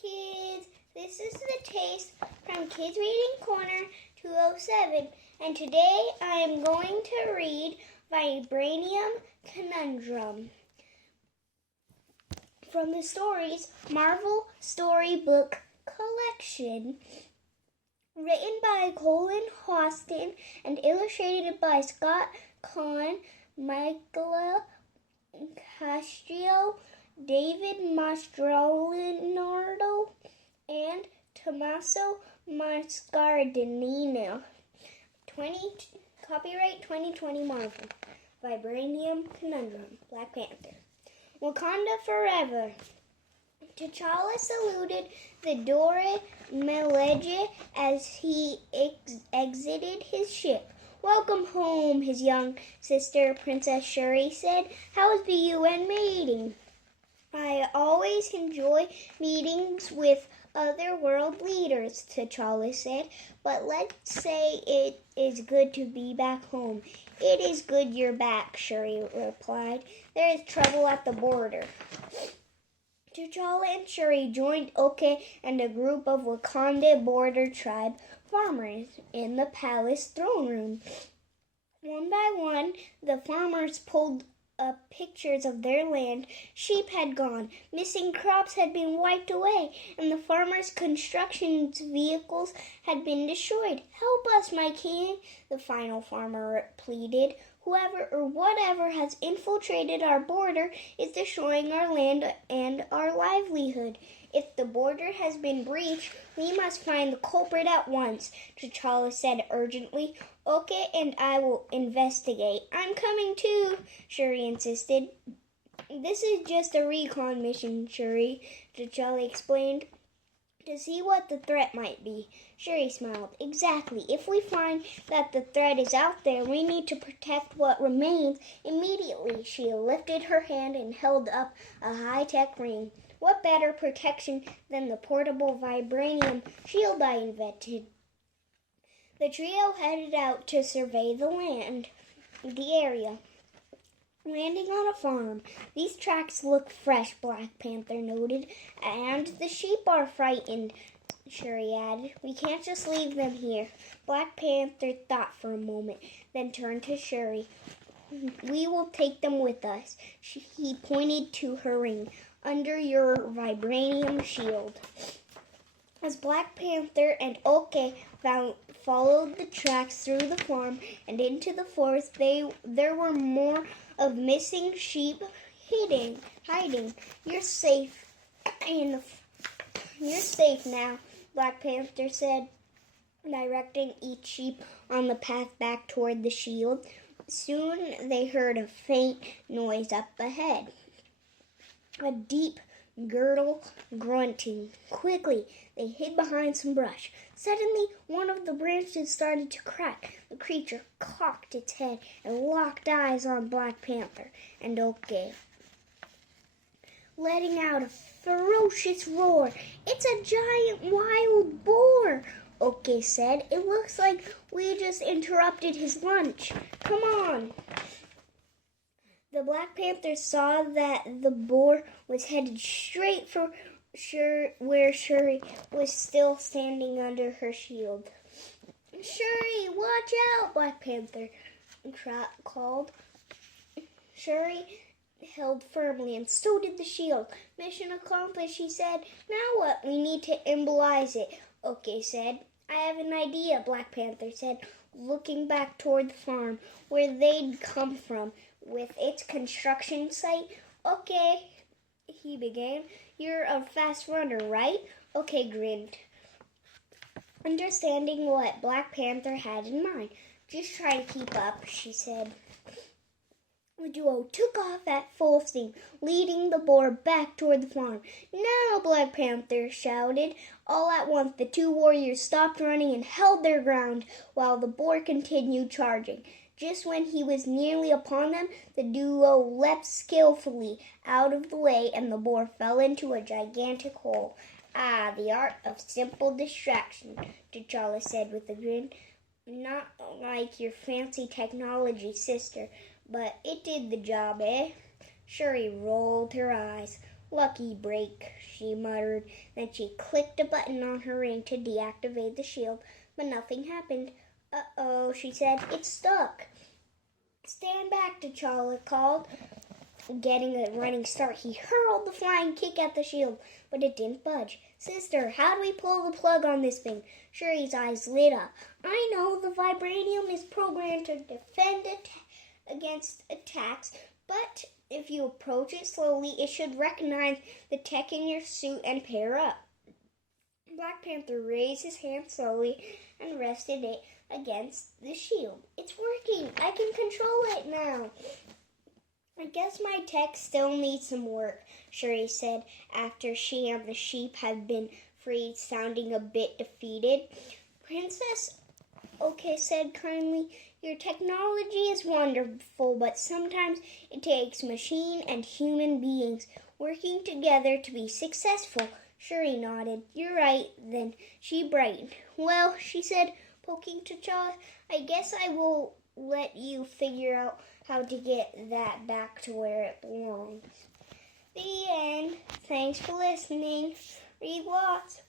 kids, this is the Taste from Kids Reading Corner 207, and today I am going to read Vibranium Conundrum from the Stories Marvel Storybook collection, written by Colin, Hosten, and illustrated by Cohn, Michela, Cacciatore, Davide, Mastrolonardo, and Tomasso, Moscardini. Copyright 2020 Marvel. Vibranium Conundrum. Black Panther. Wakanda forever. T'Challa saluted the Dora Milaje as he exited his ship. "Welcome home," his young sister, Princess Shuri, said. "How was the UN meeting?" "I always enjoy meetings with other world leaders," T'Challa said, "but let's say it is good to be back home." "It is good you're back," Shuri replied. "There is trouble at the border." T'Challa and Shuri joined Oke and a group of Wakanda border tribe farmers in the palace throne room. One by one, the farmers pulled up pictures of their land. Sheep had gone, missing crops had been wiped away, and the farmers' construction vehicles had been destroyed. "Help us, my king," the final farmer pleaded. "Whoever or whatever has infiltrated our border is destroying our land and our livelihood. If the border has been breached, we must find the culprit at once," T'Challa said urgently. "Okay, and I will investigate." "I'm coming too," Shuri insisted. "This is just a recon mission, Shuri," T'Challa explained, "to see what the threat might be." Shuri smiled. "Exactly. If we find that the threat is out there, we need to protect what remains immediately." She lifted her hand and held up a high-tech ring. "What better protection than the portable vibranium shield I invented?" The trio headed out to survey the area. Landing on a farm. "These tracks look fresh," Black Panther noted. "And the sheep are frightened," Shuri added. "We can't just leave them here." Black Panther thought for a moment, then turned to Shuri. "We will take them with us." He pointed to her ring. "Under your vibranium shield." As Black Panther and Oke followed the tracks through the farm and into the forest, there were more of missing sheep hiding. "You're safe now," Black Panther said, directing each sheep on the path back toward the shield. Soon they heard a faint noise up ahead. A deep gurgle, grunting. Quickly, they hid behind some brush. Suddenly, one of the branches started to crack. The creature cocked its head and locked eyes on Black Panther and Oke, letting out a ferocious roar. "It's a giant wild boar," Oke said. "It looks like we just interrupted his lunch. Come on." The Black Panther saw that the boar was headed straight for where Shuri was still standing under her shield. "Shuri, watch out!" Black Panther called. Shuri held firmly, and so did the shield. "Mission accomplished," she said. "Now what?" "We need to immobilize it," Oke said. "I have an idea," Black Panther said, looking back toward the farm where they'd come from, with its construction site. "Okay," he began. "You're a fast runner, right?" Oke grinned, understanding what Black Panther had in mind. "Just try to keep up," she said. The duo took off at full steam, leading the boar back toward the farm. "Now!" Black Panther shouted. All at once, the two warriors stopped running and held their ground while the boar continued charging. Just when he was nearly upon them, the duo leapt skillfully out of the way, and the boar fell into a gigantic hole. "Ah, the art of simple distraction," T'Challa said with a grin. "Not like your fancy technology, sister, but it did the job, eh?" Shuri rolled her eyes. Lucky break, she muttered. Then she clicked a button on her ring to deactivate the shield, but nothing happened. Uh-oh, she said. It's stuck. Stand back, T'Challa called. Getting a running start, he hurled the flying kick at the shield, but it didn't budge. Sister, how do we pull the plug on this thing? Shuri's eyes lit up. I know the vibranium is programmed to defend against attacks, but if you approach it slowly, it should recognize the tech in your suit and pair up. Black Panther raised his hand slowly and rested it against the shield. It's working. I can control it now. I guess my tech still needs some work, Shuri said after she and the sheep had been freed, sounding a bit defeated. Princess Oke said kindly, your technology is wonderful, but sometimes it takes machine and human beings working together to be successful. Shuri nodded. You're right, then. She brightened. Well, she said, poking T'Challa, I guess I will let you figure out how to get that back to where it belongs. The end. Thanks for listening. Read lots.